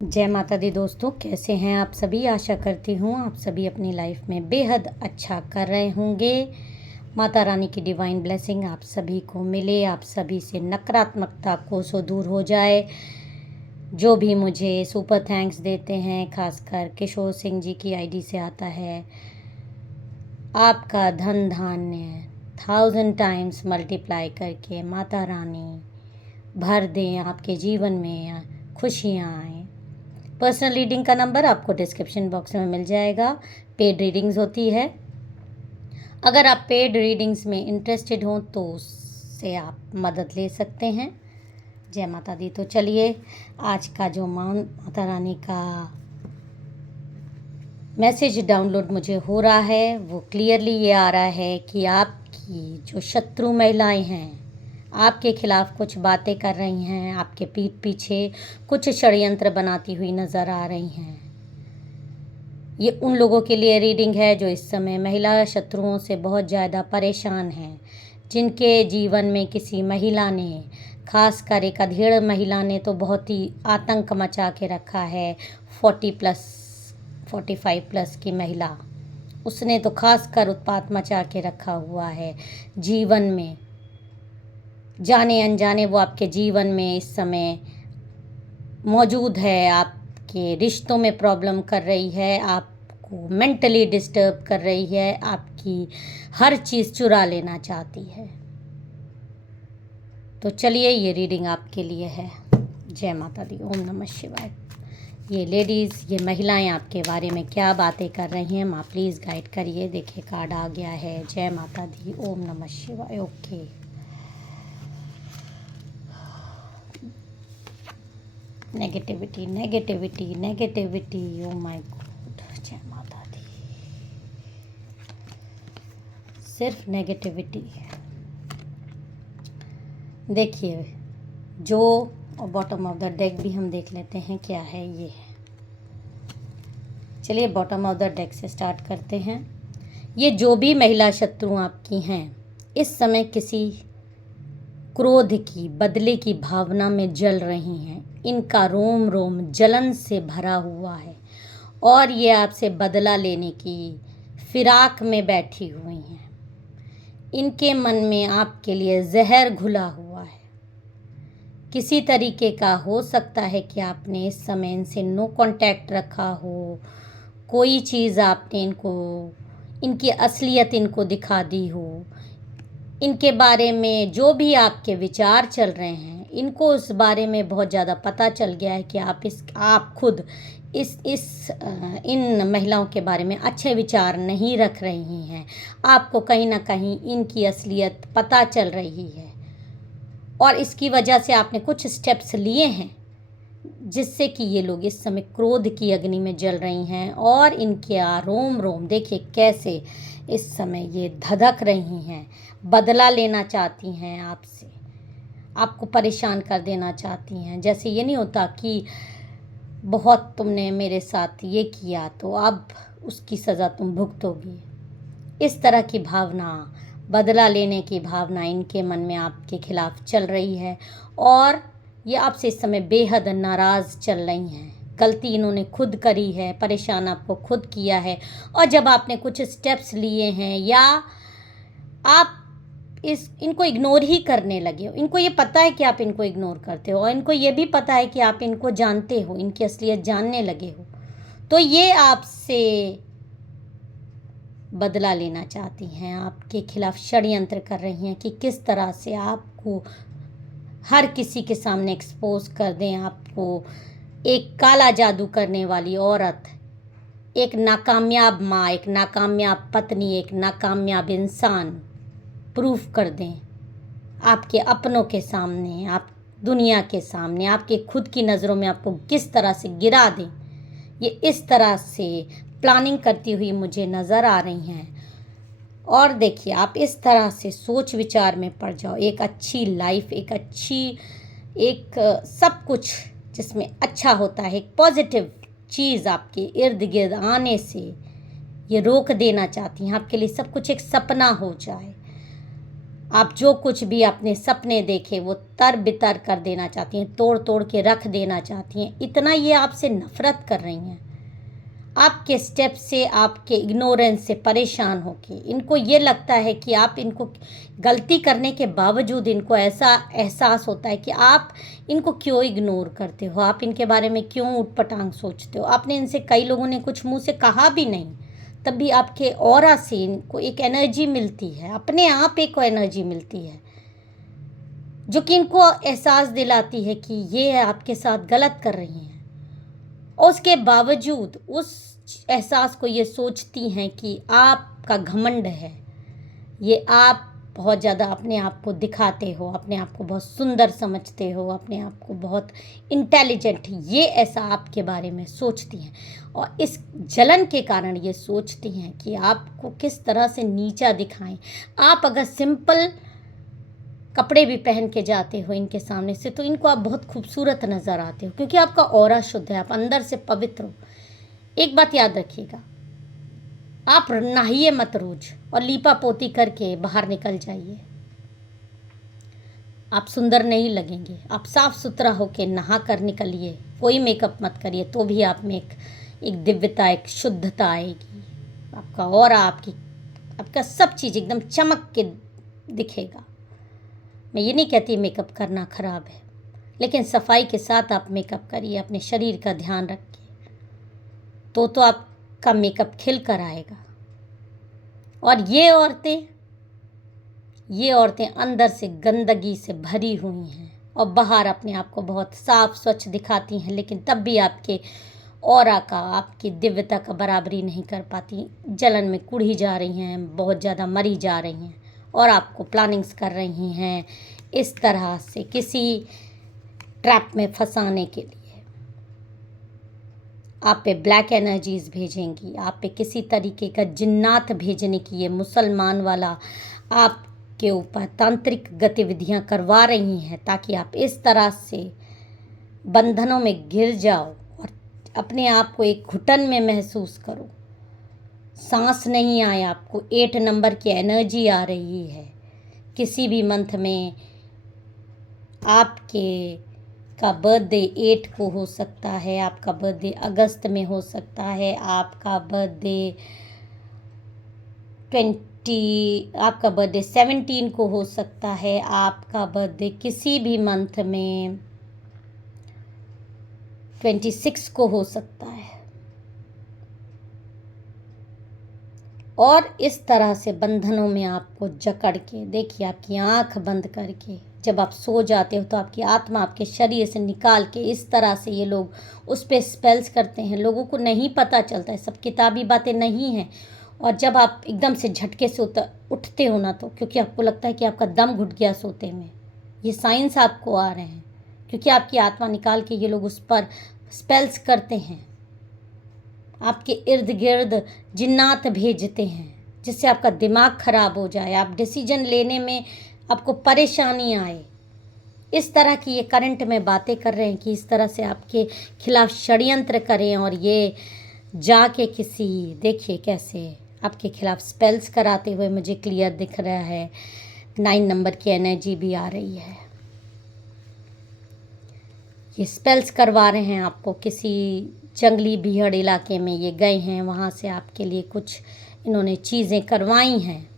जय माता दी दोस्तों, कैसे हैं आप सभी। आशा करती हूँ आप सभी अपनी लाइफ में बेहद अच्छा कर रहे होंगे। माता रानी की डिवाइन ब्लेसिंग आप सभी को मिले, आप सभी से नकारात्मकता कोसों दूर हो जाए। जो भी मुझे सुपर थैंक्स देते हैं, खासकर किशोर सिंह जी की आईडी से आता है, आपका धन धान्य 1000 टाइम्स मल्टीप्लाई करके माता रानी भर दें, आपके जीवन में खुशियाँ आएँ। पर्सनल रीडिंग का नंबर आपको डिस्क्रिप्शन बॉक्स में मिल जाएगा। पेड रीडिंग्स होती है। अगर आप पेड रीडिंग्स में इंटरेस्टेड हों तो उससे आप मदद ले सकते हैं। जय माता दी। तो चलिए, आज का जो माता रानी का मैसेज डाउनलोड मुझे हो रहा है वो क्लियरली ये आ रहा है कि आपकी जो शत्रु महिलाएं हैं, आपके खिलाफ कुछ बातें कर रही हैं, आपके पीठ पीछे कुछ षड्यंत्र बनाती हुई नज़र आ रही हैं। ये उन लोगों के लिए रीडिंग है जो इस समय महिला शत्रुओं से बहुत ज़्यादा परेशान हैं, जिनके जीवन में किसी महिला ने, खासकर एक अधेड़ महिला ने तो बहुत ही आतंक मचा के रखा है। 45+ की महिला, उसने तो खासकर उत्पात मचा के रखा हुआ है जीवन में। जाने अनजाने वो आपके जीवन में इस समय मौजूद है, आपके रिश्तों में प्रॉब्लम कर रही है, आपको मेंटली डिस्टर्ब कर रही है, आपकी हर चीज़ चुरा लेना चाहती है। तो चलिए, ये रीडिंग आपके लिए है। जय माता दी। ओम नमः शिवाय। ये लेडीज़, ये महिलाएं आपके बारे में क्या बातें कर रही हैं, माँ प्लीज़ गाइड करिए। देखिए, कार्ड आ गया है। जय माता दी। ओम नमः शिवाय। Okay, negativity negativity negativity, oh my God. जय माता दी। सिर्फ नेगेटिविटी। देखिए, जो बॉटम ऑफ द डेक भी हम देख लेते हैं क्या है ये। चलिए, बॉटम ऑफ द डेक से स्टार्ट करते हैं। ये जो भी महिला शत्रु आपकी हैं, इस समय किसी क्रोध की, बदले की भावना में जल रही हैं। इनका रोम रोम जलन से भरा हुआ है और ये आपसे बदला लेने की फिराक में बैठी हुई हैं। इनके मन में आपके लिए जहर घुला हुआ है। किसी तरीके का हो सकता है कि आपने इस समय इनसे नो कांटेक्ट रखा हो, कोई चीज़ आपने इनकी असलियत इनको दिखा दी हो। इनके बारे में जो भी आपके विचार चल रहे हैं, इनको उस बारे में बहुत ज़्यादा पता चल गया है कि आप खुद इन महिलाओं के बारे में अच्छे विचार नहीं रख रही हैं। आपको कहीं ना कहीं इनकी असलियत पता चल रही है और इसकी वजह से आपने कुछ स्टेप्स लिए हैं जिससे कि ये लोग इस समय क्रोध की अग्नि में जल रही हैं और इनके रोम रोम देखिए कैसे इस समय ये धधक रही हैं। बदला लेना चाहती हैं आपसे, आपको परेशान कर देना चाहती हैं। जैसे ये नहीं होता कि बहुत तुमने मेरे साथ ये किया तो अब उसकी सज़ा तुम भुगतोगी। इस तरह की भावना, बदला लेने की भावना इनके मन में आपके खिलाफ चल रही है और ये आपसे इस समय बेहद नाराज़ चल रही हैं। गलती इन्होंने खुद करी है, परेशान आपको खुद किया है। और जब आपने कुछ स्टेप्स लिए हैं या आप इनको इग्नोर ही करने लगे हो, इनको ये पता है कि आप इनको इग्नोर करते हो और इनको ये भी पता है कि आप इनको जानते हो, इनकी असलियत जानने लगे हो, तो ये आपसे बदला लेना चाहती हैं, आपके खिलाफ षड्यंत्र कर रही हैं कि किस तरह से आपको हर किसी के सामने एक्सपोज कर दें। आपको एक काला जादू करने वाली औरत, एक नाकामयाब माँ, एक नाकामयाब पत्नी, एक नाकामयाब इंसान प्रूफ कर दें आपके अपनों के सामने, आप दुनिया के सामने, आपके खुद की नज़रों में आपको किस तरह से गिरा दें। ये इस तरह से प्लानिंग करती हुई मुझे नज़र आ रही हैं। और देखिए, आप इस तरह से सोच विचार में पड़ जाओ, एक अच्छी लाइफ, एक सब कुछ जिसमें अच्छा होता है, एक पॉजिटिव चीज़ आपके इर्द गिर्द आने से ये रोक देना चाहती हैं। आपके लिए सब कुछ एक सपना हो जाए, आप जो कुछ भी अपने सपने देखे वो तर बितर कर देना चाहती हैं, तोड़ तोड़ के रख देना चाहती हैं। इतना ये आपसे नफरत कर रही हैं, आपके स्टेप से, आपके इग्नोरेंस से परेशान होके। इनको ये लगता है कि आप इनको गलती करने के बावजूद इनको ऐसा एहसास होता है कि आप इनको क्यों इग्नोर करते हो, आप इनके बारे में क्यों उटपटांग सोचते हो। आपने इनसे, कई लोगों ने कुछ मुंह से कहा भी नहीं, तब भी आपके ऑरा से इनको एक एनर्जी मिलती है, अपने आप एक एनर्जी मिलती है जो कि इनको एहसास दिलाती है कि ये आपके साथ गलत कर रही हैं। और उसके बावजूद उस एहसास को ये सोचती हैं कि आपका घमंड है, ये आप बहुत ज़्यादा अपने आप को दिखाते हो, अपने आप को बहुत सुंदर समझते हो, अपने आप को बहुत इंटेलिजेंट, ये ऐसा आपके बारे में सोचती हैं। और इस जलन के कारण ये सोचती हैं कि आपको किस तरह से नीचा दिखाएं। आप अगर सिंपल कपड़े भी पहन के जाते हो इनके सामने से तो इनको आप बहुत खूबसूरत नज़र आते हो, क्योंकि आपका ऑरा शुद्ध है, आप अंदर से पवित्र हो। एक बात याद रखिएगा, आप नहाइए मत रोज और लीपा पोती करके बाहर निकल जाइए, आप सुंदर नहीं लगेंगे। आप साफ सुथरा होके नहा कर निकलिए, कोई मेकअप मत करिए, तो भी आप में एक दिव्यता, एक शुद्धता आएगी। आपका ऑरा, आपका सब चीज़ एकदम चमक के दिखेगा। मैं ये नहीं कहती मेकअप करना खराब है, लेकिन सफाई के साथ आप मेकअप करिए, अपने शरीर का ध्यान रखिए, तो आपका मेकअप खिल कर आएगा। और ये औरतें अंदर से गंदगी से भरी हुई हैं और बाहर अपने आप को बहुत साफ स्वच्छ दिखाती हैं, लेकिन तब भी आपके ऑरा का, आपकी दिव्यता का बराबरी नहीं कर पाती। जलन में कुढ़ी जा रही हैं, बहुत ज़्यादा मरी जा रही हैं और आपको प्लानिंग्स कर रही हैं इस तरह से किसी ट्रैप में फंसाने के लिए। आप पे ब्लैक एनर्जीज भेजेंगी, आप पे किसी तरीके का जिन्नात भेजने की ये मुसलमान वाला आपके ऊपर तांत्रिक गतिविधियां करवा रही हैं, ताकि आप इस तरह से बंधनों में गिर जाओ और अपने आप को एक घुटन में महसूस करो। सांस नहीं आए, आपको 8 नंबर की एनर्जी आ रही है। किसी भी मंथ में आपके का बर्थडे 8 को हो सकता है, आपका बर्थडे अगस्त में हो सकता है, आपका बर्थडे 17 को हो सकता है, आपका बर्थडे किसी भी मंथ में 26 को हो सकता है। और इस तरह से बंधनों में आपको जकड़ के, देखिए आपकी आंख बंद करके जब आप सो जाते हो तो आपकी आत्मा आपके शरीर से निकाल के इस तरह से ये लोग उस पर स्पेल्स करते हैं। लोगों को नहीं पता चलता है, सब किताबी बातें नहीं हैं। और जब आप एकदम से झटके से उठते हो ना, तो क्योंकि आपको लगता है कि आपका दम घुट गया सोते में, ये साइंस आपको आ रहे हैं, क्योंकि आपकी आत्मा निकाल के ये लोग उस पर स्पेल्स करते हैं, आपके इर्द गिर्द जिन्नात भेजते हैं, जिससे आपका दिमाग खराब हो जाए, आप डिसीजन लेने में आपको परेशानी आए। इस तरह की ये करंट में बातें कर रहे हैं कि इस तरह से आपके खिलाफ षड्यंत्र करें और ये जाके किसी, देखिए कैसे आपके खिलाफ स्पेल्स कराते हुए मुझे क्लियर दिख रहा है। 9 नंबर की एनर्जी भी आ रही है। ये स्पेल्स करवा रहे हैं आपको, किसी जंगली बीहड़ इलाके में ये गए हैं, वहाँ से आपके लिए कुछ इन्होंने चीज़ें करवाई हैं,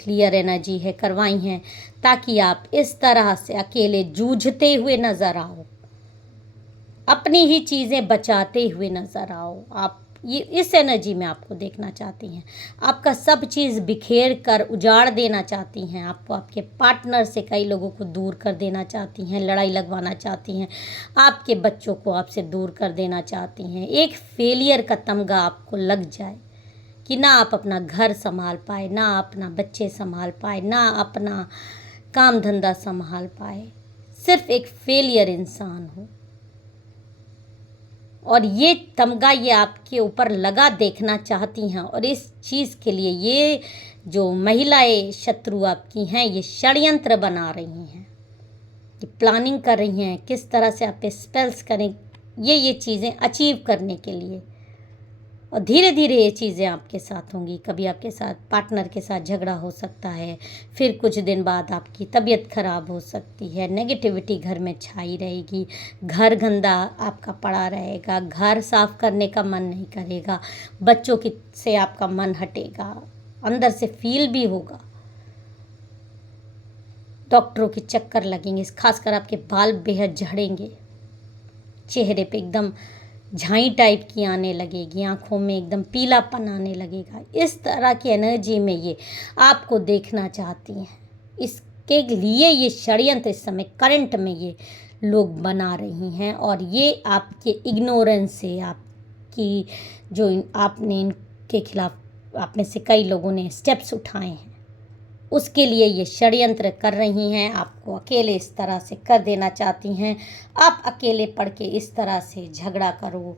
क्लियर एनर्जी है, करवाई हैं, ताकि आप इस तरह से अकेले जूझते हुए नज़र आओ, अपनी ही चीज़ें बचाते हुए नज़र आओ। आप ये इस एनर्जी में आपको देखना चाहती हैं, आपका सब चीज़ बिखेर कर उजाड़ देना चाहती हैं, आपको आपके पार्टनर से कई लोगों को दूर कर देना चाहती हैं, लड़ाई लगवाना चाहती हैं, आपके बच्चों को आपसे दूर कर देना चाहती हैं। एक फेलियर का तमगा आपको लग जाए कि ना आप अपना घर संभाल पाए, ना अपना बच्चे संभाल पाए, ना अपना काम धंधा संभाल पाए, सिर्फ एक फेलियर इंसान हो। और ये तमगा ये आपके ऊपर लगा देखना चाहती हैं। और इस चीज़ के लिए ये जो महिलाएं शत्रु आपकी हैं, ये षड्यंत्र बना रही हैं, ये प्लानिंग कर रही हैं किस तरह से आप पे स्पेल्स करें, ये चीज़ें अचीव करने के लिए। और धीरे धीरे ये चीज़ें आपके साथ होंगी। कभी आपके साथ पार्टनर के साथ झगड़ा हो सकता है, फिर कुछ दिन बाद आपकी तबीयत खराब हो सकती है, नेगेटिविटी घर में छाई रहेगी, घर गंदा आपका पड़ा रहेगा, घर साफ करने का मन नहीं करेगा, बच्चों की से आपका मन हटेगा, अंदर से फील भी होगा, डॉक्टरों के चक्कर लगेंगे, खासकर आपके बाल बेहद झड़ेंगे, चेहरे पे एकदम झाई टाइप की आने लगेगी, आंखों में एकदम पीलापन आने लगेगा। इस तरह की एनर्जी में ये आपको देखना चाहती हैं। इसके लिए ये षड्यंत्र इस समय करंट में ये लोग बना रही हैं, और ये आपके इग्नोरेंस से, आपकी जो आपने इनके खिलाफ आप में से कई लोगों ने स्टेप्स उठाए हैं, उसके लिए ये षड्यंत्र कर रही हैं। आपको अकेले इस तरह से कर देना चाहती हैं। आप अकेले पड़ के इस तरह से झगड़ा करो,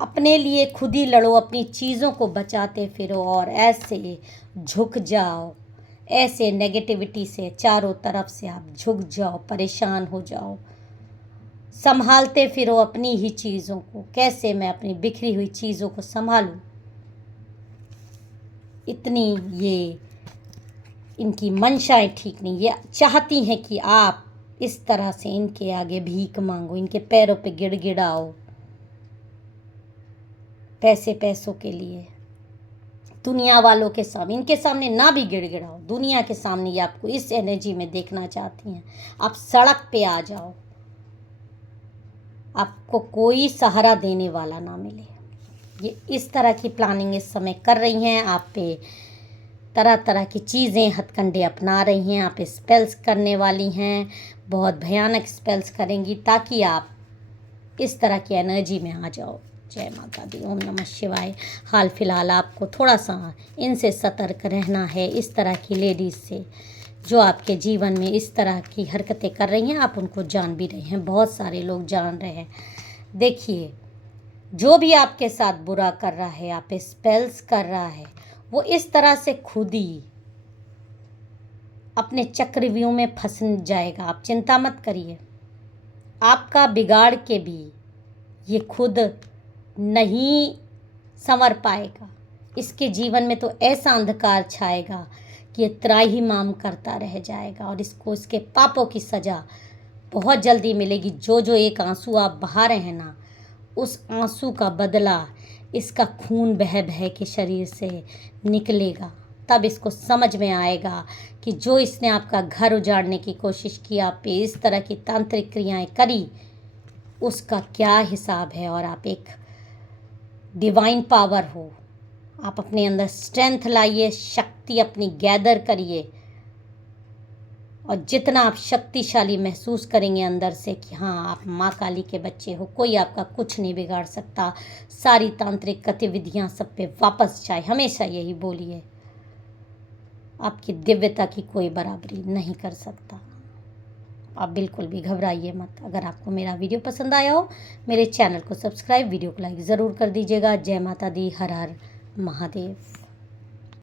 अपने लिए खुद ही लड़ो, अपनी चीज़ों को बचाते फिरो और ऐसे झुक जाओ, ऐसे नेगेटिविटी से चारों तरफ से आप झुक जाओ, परेशान हो जाओ, संभालते फिरो अपनी ही चीज़ों को। कैसे मैं अपनी बिखरी हुई चीज़ों को संभालूं, इतनी ये इनकी मंशाएं ठीक नहीं। ये चाहती हैं कि आप इस तरह से इनके आगे भीख मांगो, इनके पैरों पे गिड़गिड़ाओ, पैसों के लिए, दुनिया वालों के सामने, इनके सामने ना भी गिड़गिड़ाओ, दुनिया के सामने ये आपको इस एनर्जी में देखना चाहती हैं। आप सड़क पे आ जाओ, आपको कोई सहारा देने वाला ना मिले। ये इस तरह की प्लानिंग इस समय कर रही हैं। आप पे तरह तरह की चीज़ें, हथकंडे अपना रही हैं। आप स्पेल्स करने वाली हैं, बहुत भयानक स्पेल्स करेंगी, ताकि आप इस तरह की एनर्जी में आ जाओ। जय माता दी, ओम नमः शिवाय। हाल फिलहाल आपको थोड़ा सा इनसे सतर्क रहना है, इस तरह की लेडीज़ से जो आपके जीवन में इस तरह की हरकतें कर रही हैं। आप उनको जान भी रहे हैं, बहुत सारे लोग जान रहे हैं। देखिए, जो भी आपके साथ बुरा कर रहा है, आप स्पेल्स कर रहा है, वो इस तरह से खुद ही अपने चक्रव्यूह में फंस जाएगा। आप चिंता मत करिए, आपका बिगाड़ के भी ये खुद नहीं संवर पाएगा। इसके जीवन में तो ऐसा अंधकार छाएगा कि ये त्राहिमाम करता रह जाएगा, और इसको इसके पापों की सज़ा बहुत जल्दी मिलेगी। जो जो एक आंसू आप बहा रहे हैं ना, उस आंसू का बदला इसका खून बह बह के शरीर से निकलेगा। तब इसको समझ में आएगा कि जो इसने आपका घर उजाड़ने की कोशिश की, आप पे इस तरह की तांत्रिक क्रियाएं करी, उसका क्या हिसाब है। और आप एक डिवाइन पावर हो, आप अपने अंदर स्ट्रेंथ लाइए, शक्ति अपनी गैदर करिए, और जितना आप शक्तिशाली महसूस करेंगे अंदर से कि हाँ आप माँ काली के बच्चे हो, कोई आपका कुछ नहीं बिगाड़ सकता। सारी तांत्रिक गतिविधियाँ सब पे वापस जाए। हमेशा यही बोलिए, आपकी दिव्यता की कोई बराबरी नहीं कर सकता। आप बिल्कुल भी घबराइए मत। अगर आपको मेरा वीडियो पसंद आया हो, मेरे चैनल को सब्सक्राइब, वीडियो को लाइक ज़रूर कर दीजिएगा। जय माता दी, हर हर महादेव।